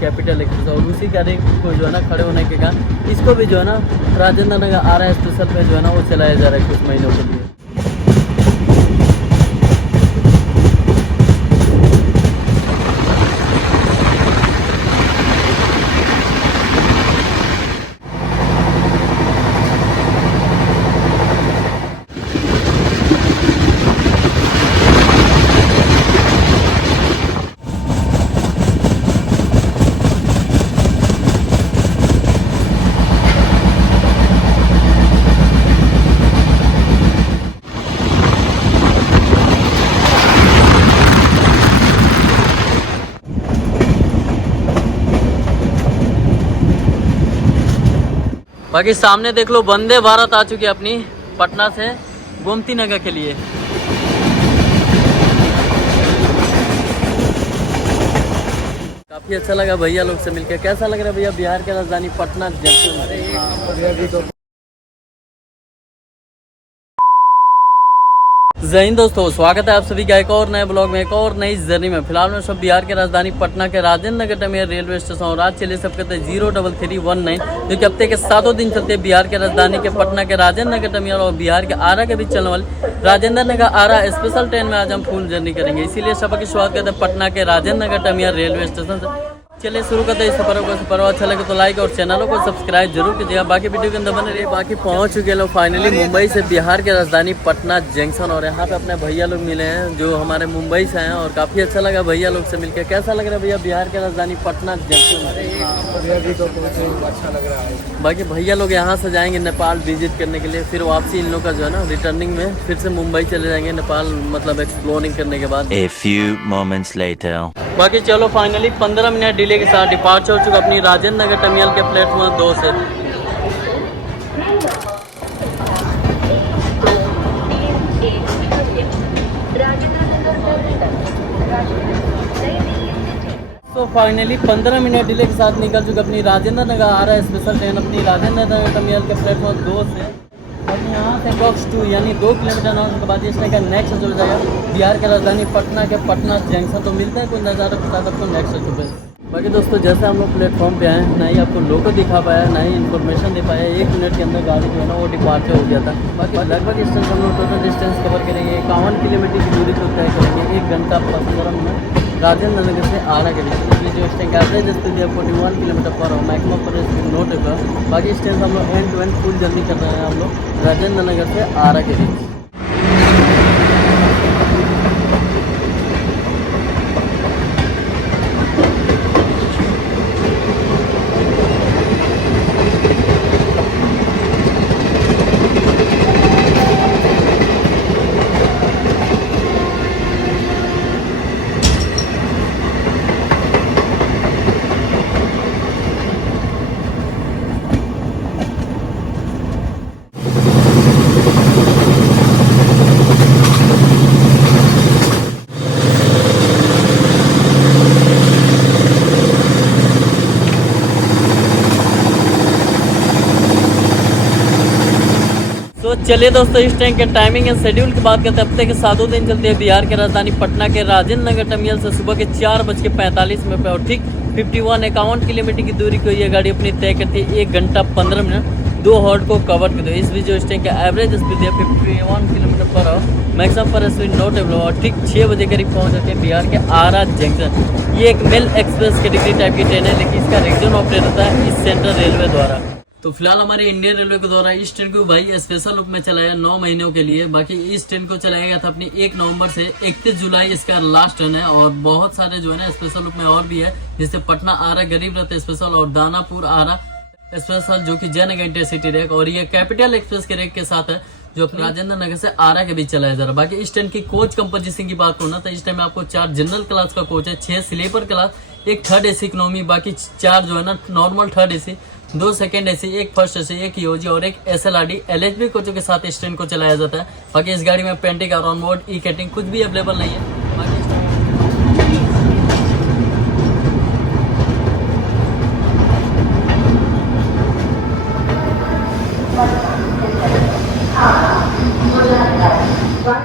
Capital express, और उसी गाड़ी को जो है ना खड़े होने के कारण इसको भी जो है ना राजेंद्र नगर आरा स्पेशल पे जो है ना वो चलाया जा रहा है कुछ महीनों के लिए। बाकी सामने देख लो वंदे भारत आ चुकी है अपनी पटना से गोमती नगर के लिए। काफी अच्छा लगा भैया लोग से मिलकर। कैसा लग रहा है भैया बिहार की राजधानी पटना जंक्शन? जय हिंद दोस्तों, स्वागत है आप सभी का एक और नए ब्लॉग में, एक और नई जर्नी में। फिलहाल में सब बिहार के राजधानी पटना के Rajendra Nagar terminal railway station, और आज चलिए सब कहते हैं 03319 जो कि हफ्ते के 7 दिन चलते हैं बिहार के राजधानी के पटना के राजेंद्र नगर टर्मिनल और बिहार के आरा के बीच चलने वाली राजेंद्र नगर आरा स्पेशल ट्रेन में आज हम फुल जर्नी करेंगे। इसीलिए सबकी शुरुआत करते हैं पटना के Rajendra Nagar terminal railway station से। चलिए शुरू करते हैं इस सफर को। सफर अच्छा लगे तो लाइक और चैनलों को सब्सक्राइब जरूर कीजिएगा। बाकी वीडियो के अंदर बने रहिए। बाकी पहुंच चुके लोग फाइनली मुंबई से बिहार के राजधानी पटना जंक्शन, और यहाँ पे अपने भैया लोग मिले हैं जो हमारे मुंबई से हैं, और काफ़ी अच्छा लगा भैया लोग से मिलकर। कैसा लग रहा है भैया बिहार के राजधानी पटना जंक्शन? अच्छा लग रहा है। बाकी भैया लोग यहाँ से जाएंगे नेपाल विजिट करने के लिए, फिर वापसी इन लोग का जो है ना रिटर्निंग में फिर से मुंबई चले जाएंगे नेपाल, मतलब एक्सप्लोरिंग करने के बाद। A few moments later. बाकी चलो फाइनली 15 मिनट डिले के साथ डिपार्चर हो चुका अपनी राजेंद्र नगर टर्मिनल के प्लेटफॉर्म 2 से। तो फाइनली 15 मिनट डिले के साथ निकल चुका अपनी राजेंद्र नगर आरा स्पेशल ट्रेन अपनी राजेंद्र नगर टर्मिनल के प्लेटफॉर्म 2 से। और यहाँ से बॉक्स 2 यानी 2 किलोमीटर ना उसके बाद इसने का नेक्स्ट चल जाएगा बिहार के राजधानी पटना के पटना जंक्शन। तो मिलता है कोई नज़ारा के साथ आपको नेक्स्ट सुबह। बाकी दोस्तों जैसे हम लोग प्लेटफॉर्म पे आए, ना ही आपको लोगो दिखा पाया, ना ही इन्फॉर्मेशन दे पाया। 1 मिनट के अंदर गाड़ी जो है ना वो डिपार्चर हो गया था। बाकी लगभग डिस्टेंस हम लोग टोटल डिस्टेंस कवर करेंगे 51 किलोमीटर की दूरी को तय करेंगे 1 घंटा 15 मिनट राजेंद्र नगर से आरा के बीच। इसलिए जो स्टैंड एवरेज स्पीड है 41 किलोमीटर पर आवर, मैक्सिमम पर स्पीड नोट है। बाकी स्टैंड हम लोग end to end full journey कर रहे हैं हम लोग राजेंद्र नगर से आरा के बीच। तो चलिए दोस्तों इस ट्रेन के टाइमिंग एंड शेड्यूल की बात करते हैं। हफ्ते के 7 दिन चलते हैं बिहार के राजधानी पटना के राजेंद्र नगर टर्मिनल से सुबह के 4:45 पे, और ठीक 51 किलोमीटर की दूरी को ये गाड़ी अपनी तय करती है 1 घंटा 15 मिनट 2 हॉर्ड को कवर कर दो। इस बीच जो इस ट्रेन का एवरेज स्पीड है 51 किलोमीटर पर आवर, मैक्सिमम पर स्पीड नोटेबल, और ठीक 6 बजे करीब पहुँच जाते हैं बिहार के आरा जंक्शन। ये एक मेल एक्सप्रेस कैटेगरी टाइप की ट्रेन है, लेकिन इसका रीजन ऑपरेट होता है इस सेंट्रल रेलवे द्वारा। तो फिलहाल हमारे इंडियन रेलवे के द्वारा इस ट्रेन को भाई स्पेशल रूप में चलाया 9 महीनों के लिए। बाकी इस ट्रेन को चलाया गया था अपनी 1 नवंबर से 31 जुलाई इसका लास्ट ट्रेन है, और बहुत सारे जो है ना स्पेशल रूप में और भी है, जैसे पटना आरा गरीब रथ स्पेशल और दानापुर आरा स्पेशल जो कि जन इंटरसिटी रेक, और ये कैपिटल एक्सप्रेस के रेक के साथ है जो अपने राजेंद्र नगर से आरा के बीच चलाया जा रहा है। बाकी इस ट्रेन की कोच कंपोजिशन की बात करूँ ना, तो इस टाइम में आपको 4 जनरल क्लास का कोच है, 6 sleeper class, 1 third AC economy, बाकी 4 जो है ना normal third AC, 2 second AC, 1 first AC, 1 EOG और 1 एसएलआरडी एलएचबी कोचों के साथ इस ट्रेन को चलाया जाता है। बाकी इस गाड़ी में पेंटिंग और ऑनबोर्ड ई कैटिंग कुछ भी अवेलेबल नहीं है।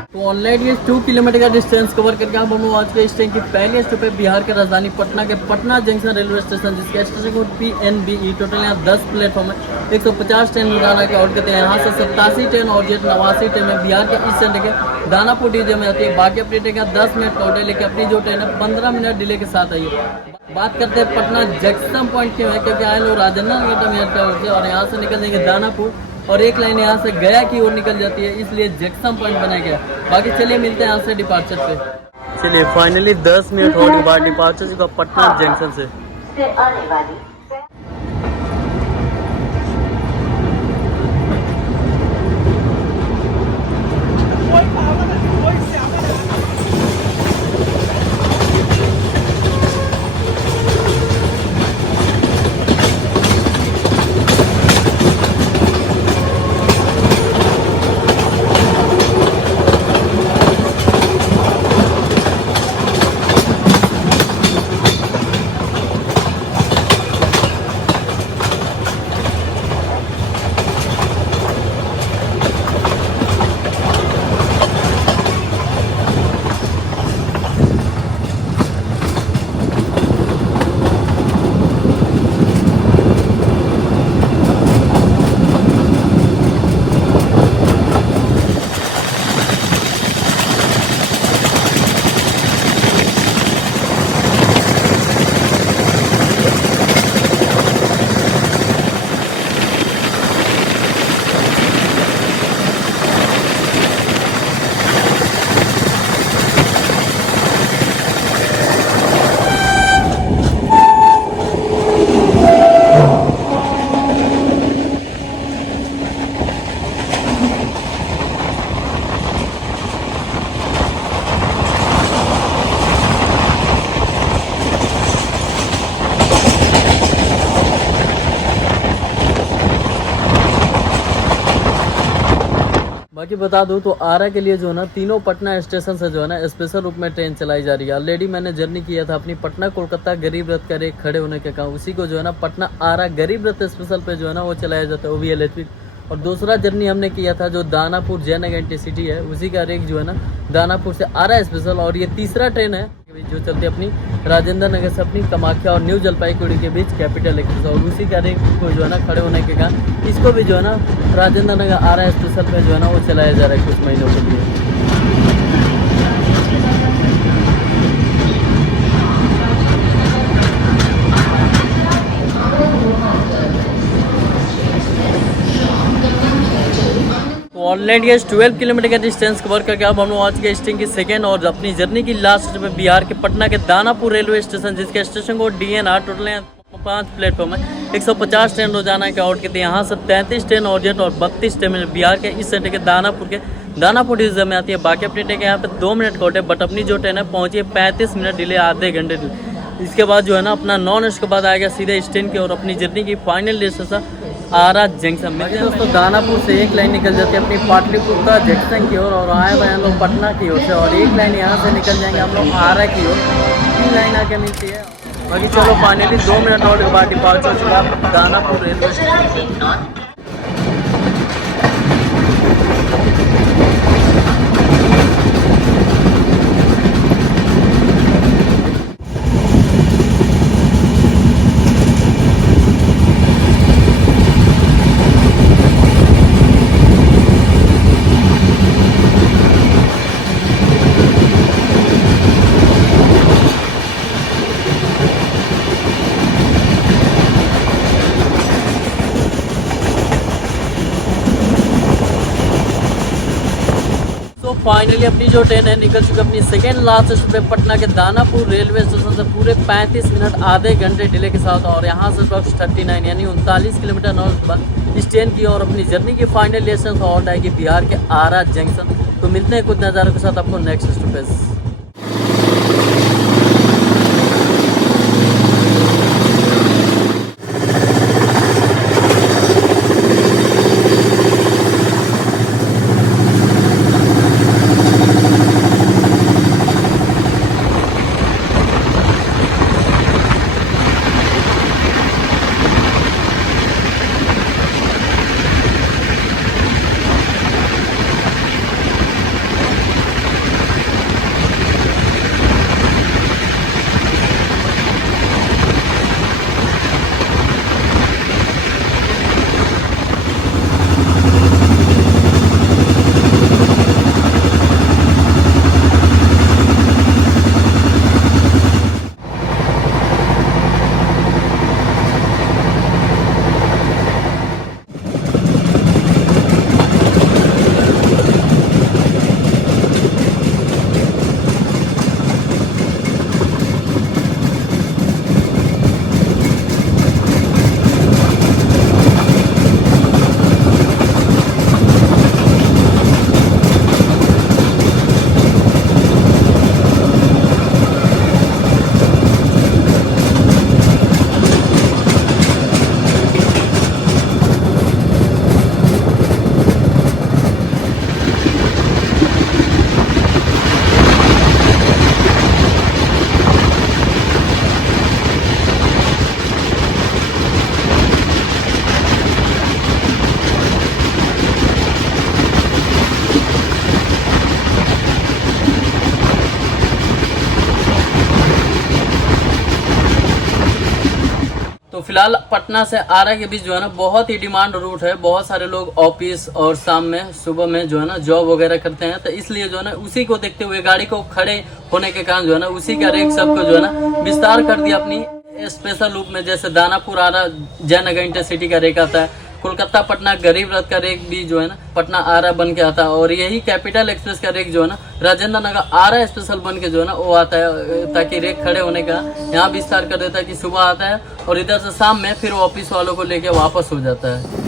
तो ऑनलाइन ये 2 किलोमीटर का डिस्टेंस कवर करके हम लोग आज के इस ट्रेन की पहली स्टॉप है बिहार के राजधानी पटना के पटना जंक्शन रेलवे स्टेशन, जिसका स्टेशन कोड PNBE। टोटल यहाँ 10 प्लेटफॉर्म है, 150 ट्रेन रोजाना के आउट करते हैं। यहाँ से 87 ट्रेन और जेट 89 ट्रेन में बिहार के इस सेंटर के दानापुर डीजे में आती है। बाकी अपनी ट्रेन का 10 मिनट का आउट है, लेकिन अपनी जो ट्रेन है 15 मिनट डिले के साथ आई है। बात करते हैं पटना जंक्शन पॉइंट क्यों है, क्योंकि आए लोग राजेंद्र नगर टर्मिनल की ओर से और यहाँ से निकल जाएंगे दानापुर और एक लाइन यहाँ से गया की ओर निकल जाती है, इसलिए जंक्शन पॉइंट बनाया गया। बाकी चलिए मिलते हैं यहाँ से डिपार्चर पे। चलिए फाइनली 10 मिनट होने के बाद डिपार्चर का पटना जंक्शन से आने वाली बाकी बता दूं तो आरा के लिए जो है ना तीनों पटना स्टेशन से जो है ना स्पेशल रूप में ट्रेन चलाई जा रही है। ऑलरेडी मैंने जर्नी किया था अपनी पटना कोलकाता गरीब रथ का रेक खड़े होने के कारण, उसी को जो है ना पटना आरा गरीब रथ स्पेशल पे जो है ना वो चलाया जाता है, वो भी LHP। और दूसरा जर्नी हमने किया था जो दानापुर जयनगर इंटरसिटी है, उसी का रेक जो है ना दानापुर से आरा स्पेशल। और ये तीसरा ट्रेन है जो चलती है अपनी राजेंद्र नगर से अपनी कामाख्या और न्यू जलपाईगुड़ी के बीच कैपिटल एक्सप्रेस, और उसी का रेक को जो है ना खड़े होने के कारण इसको भी जो है ना राजेंद्र नगर आरा स्पेशल पे जो है ना वो चलाया जा रहा है कुछ महीनों के लिए। ऑलरेडी ये 12 किलोमीटर का डिस्टेंस कवर करके अब हम लोग आज के स्टेशन की सेकेंड और अपनी जर्नी की लास्ट में बिहार के पटना के दानापुर रेलवे स्टेशन, जिसके स्टेशन को DNR। टोटल 5 प्लेटफॉर्म है, 150 ट्रेन रोजाना के आउट करते हैं। यहाँ से 33 ट्रेन और जेट और 32 ट्रेन बिहार के इस सेंटर के दानापुर डिवीजन में आती है। बाकी अपनी ट्रेन यहाँ पे 2 मिनट का आउट है, बट अपनी जो ट्रेन है पहुँची है 35 मिनट डिले, आधे घंटे डिले। इसके बाद जो है ना अपना नॉन के बाद आएगा सीधे स्टेशन की और अपनी जर्नी की फाइनल डेस्टिनेशन आरा जंक्शन में। दोस्तों दानापुर से एक लाइन निकल जाती है अपनी पाटलिपुत्र जंक्शन की ओर और आए हुए हम लोग पटना की ओर से, और एक लाइन यहाँ से निकल जाएंगे हम लोग आरा की ओर। 3 लाइन आके मिलती है। बाकी चलो फाइनली 2 मिनट और के बाद डिपार्चर हो चुका दानापुर रेलवे स्टेशन। तो फाइनली अपनी जो ट्रेन है निकल चुकी है अपनी सेकेंड लास्ट स्टॉप पटना के दानापुर रेलवे स्टेशन से पूरे 35 मिनट आधे घंटे डिले के साथ, और यहाँ से अप्रॉक्स 39 यानी 39 किलोमीटर नॉर्थ के बाद इस ट्रेन की और अपनी जर्नी की फाइनल डेस्टिनेशन और आएगी बिहार के आरा जंक्शन। तो मिलते हैं कुछ नज़ारों के साथ आपको नेक्स्ट स्टॉपेज। तो फिलहाल पटना से आरा के बीच जो है ना बहुत ही डिमांड रूट है। बहुत सारे लोग ऑफिस और शाम में सुबह में जो है ना जॉब वगैरह करते हैं, तो इसलिए जो है ना उसी को देखते हुए गाड़ी को खड़े होने के कारण जो है ना उसी का रेक सबको जो है ना विस्तार कर दिया अपनी स्पेशल लूप में। जैसे दानापुर आरा जयनगर इंटरसिटी का रेक आता है, कोलकाता पटना गरीब रथ का रेक भी जो है ना पटना आरा बन के आता है, और यही कैपिटल एक्सप्रेस का रेक जो है ना राजेंद्र नगर आरा स्पेशल बन के जो है ना वो आता है, ताकि रेक खड़े होने का यहाँ विस्तार कर देता है कि सुबह आता है और इधर से शाम में फिर ऑफिस वालों को लेके वापस हो जाता है।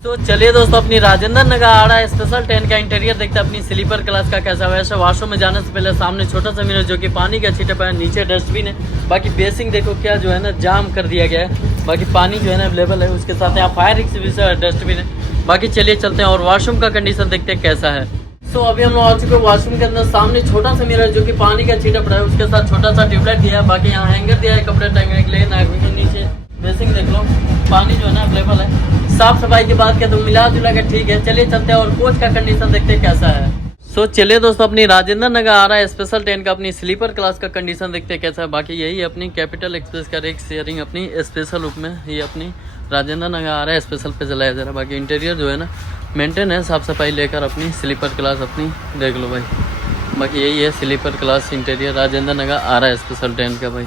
तो चलिए दोस्तों अपनी राजेंद्र नगर आरा स्पेशल ट्रेन का इंटीरियर देखते हैं अपनी स्लीपर क्लास का कैसा। वैसे वॉशरूम में जाने से पहले सामने छोटा सा मिरर जो कि पानी का छींटा है, नीचे डस्टबिन है। बाकी बेसिंग देखो क्या जो है ना जाम कर दिया गया है, बाकी पानी जो है ना अवेलेबल है। उसके साथ यहाँ फायर एक्सटिंग्विशर डस्टबिन है। बाकी चलिए चलते हैं और वॉशरूम का कंडीशन देखते हैं कैसा है। तो अभी हम लोग आ चुके हैं वॉशरूम के अंदर। सामने छोटा सा मिरर जो कि पानी का छींटा पड़ा है, उसके साथ छोटा सा ट्यूबलाइट दिया है। बाकी यहाँ हैंगर दिया है कपड़े टांगने के लिए। नाक के नीचे बेसिंग देख लो, पानी जो है ना अवेलेबल है। साफ सफाई की बात करें तो मिला जुला के ठीक है। चलिए चलते हैं और कोच का कंडीशन देखते हैं कैसा है। सो चलिए दोस्तों अपनी राजेंद्र नगर आ रहा है स्पेशल ट्रेन का अपनी स्लीपर क्लास का कंडीशन देखते हैं कैसा है। बाकी यही है अपनी कैपिटल एक्सप्रेस का रेक शेयरिंग अपनी स्पेशल रूप में ये अपनी राजेंद्र नगर आ रहा है स्पेशल पे चलाया जा रहा है। बाकी इंटीरियर जो है ना मेंटेन है, साफ सफाई लेकर अपनी स्लीपर क्लास अपनी देख लो भाई। बाकी यही है sleeper class interior Rajendra Nagar आ रहा है स्पेशल ट्रेन का भाई।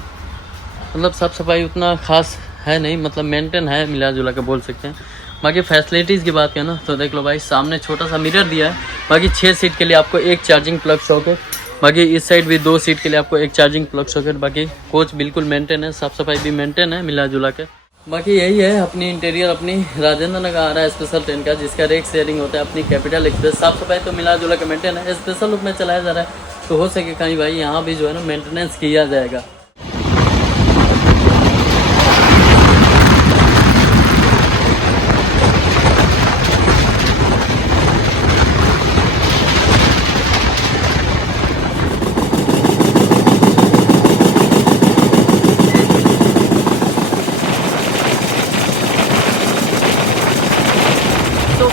मतलब साफ सफाई उतना खास है नहीं, मतलब मेंटेन है, मिला जुला के बोल सकते हैं। बाकी फैसिलिटीज़ की बात करें ना तो देख लो भाई, सामने छोटा सा मिरर दिया है। बाकी 6 सीट के लिए आपको एक चार्जिंग प्लग सॉकेट, बाकी इस साइड भी 2 सीट के लिए आपको एक चार्जिंग प्लग सॉकेट। बाकी कोच बिल्कुल मेंटेन है, साफ सफाई भी मेंटेन है मिला जुला के। बाकी यही है अपनी इंटीरियर अपनी राजेंद्र नगर आ रहा है स्पेशल ट्रेन का, जिसका रेक शेयरिंग होता है अपनी कैपिटल एक्सप्रेस। साफ सफाई तो मिला जुला के मेंटेन है, स्पेशल रूप में चलाया जा रहा है। तो हो सके कहीं भाई यहाँ भी जो है ना मेंटेनेंस किया जाएगा।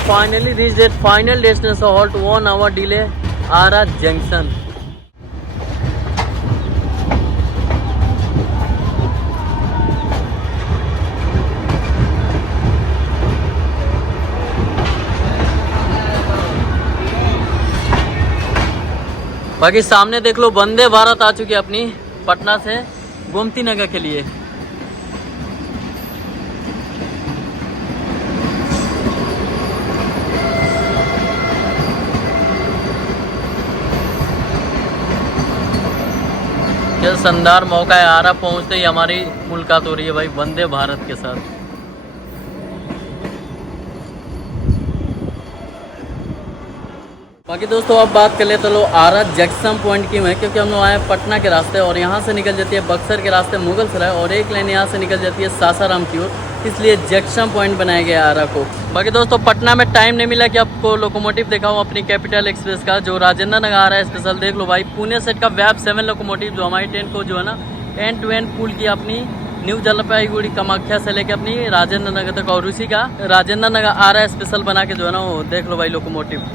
Finally reach at final destination halt 1 hour delay Arrah junction. बाकी सामने देख लो वंदे भारत आ चुकी है अपनी पटना से गोमती नगर के लिए। यह शानदार मौका है, आरा पहुंचते ही हमारी मुलाकात हो रही है भाई वंदे भारत के साथ। बाकी दोस्तों अब बात कर ले तो लो आरा जंक्शन पॉइंट की है, क्योंकि हम लोग आए पटना के रास्ते और यहाँ से निकल जाती है बक्सर के रास्ते मुगल सराय और एक लाइन यहाँ से निकल जाती है सासाराम की ओर, इसलिए जंक्शन पॉइंट बनाया गया आरा को। बाकी दोस्तों पटना में टाइम नहीं मिला कि आपको लोकोमोटिव दिखाऊं अपनी कैपिटल एक्सप्रेस का जो राजेंद्र नगर आ रहा है स्पेशल। देख लो भाई पुणे सेट का वैब 7 लोकोमोटिव जो हमारी ट्रेन को जो है ना एंड टू एंड पुल की अपनी न्यू जलपाईगुड़ी कामाख्या से लेकर अपनी राजेंद्र नगर तक, और उसी का राजेंद्र नगर आ रहा है स्पेशल बना के जो है ना वो देख लो भाई लोकोमोटिव।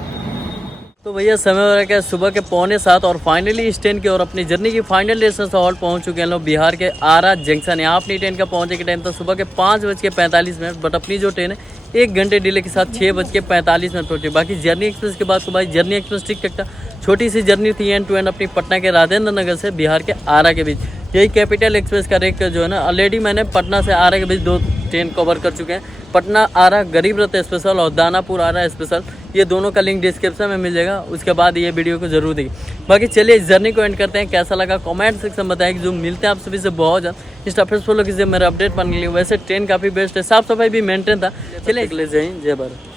तो भैया समय हो रहा है सुबह के 6:45 और फाइनली इस ट्रेन की और अपनी जर्नी की फाइनल डेस्टिनेशन हॉल्ट पहुंच चुके हैं लोग बिहार के आरा जंक्शन। यहाँ अपनी ट्रेन का पहुंचे के टाइम तो सुबह के 5:45, बट अपनी जो ट्रेन है 1 घंटे डिले के साथ 6:45 पहुंची। बाकी जर्नी एक्सप्रेस के बाद तो भाई जर्नी एक्सप्रेस ठीक ठाक था, छोटी सी जर्नी थी एंड टू एंड अपनी पटना के राजेंद्र नगर से बिहार के आरा के बीच। यही कैपिटल एक्सप्रेस का रेक जो है ना ऑलरेडी मैंने पटना से आरा के बीच 2 ट्रेन कवर कर चुके हैं, पटना आरा गरीब रथ स्पेशल और दानापुर आरा स्पेशल। ये दोनों का लिंक डिस्क्रिप्शन में मिल जाएगा। उसके बाद ये वीडियो को जरूर देखिए। बाकी चलिए इस जर्नी को एंड करते हैं, कैसा लगा कमेंट सेक्शन बताएं। जो मिलते हैं आप सभी से बहुत ज़्यादा इंस्टा फेस फॉलो कीजिए मेरा अपडेट पाने के लिए। वैसे ट्रेन काफ़ी बेस्ट है, साफ सफाई भी मेंटेन था। चलिए जय हिंद जय भारत।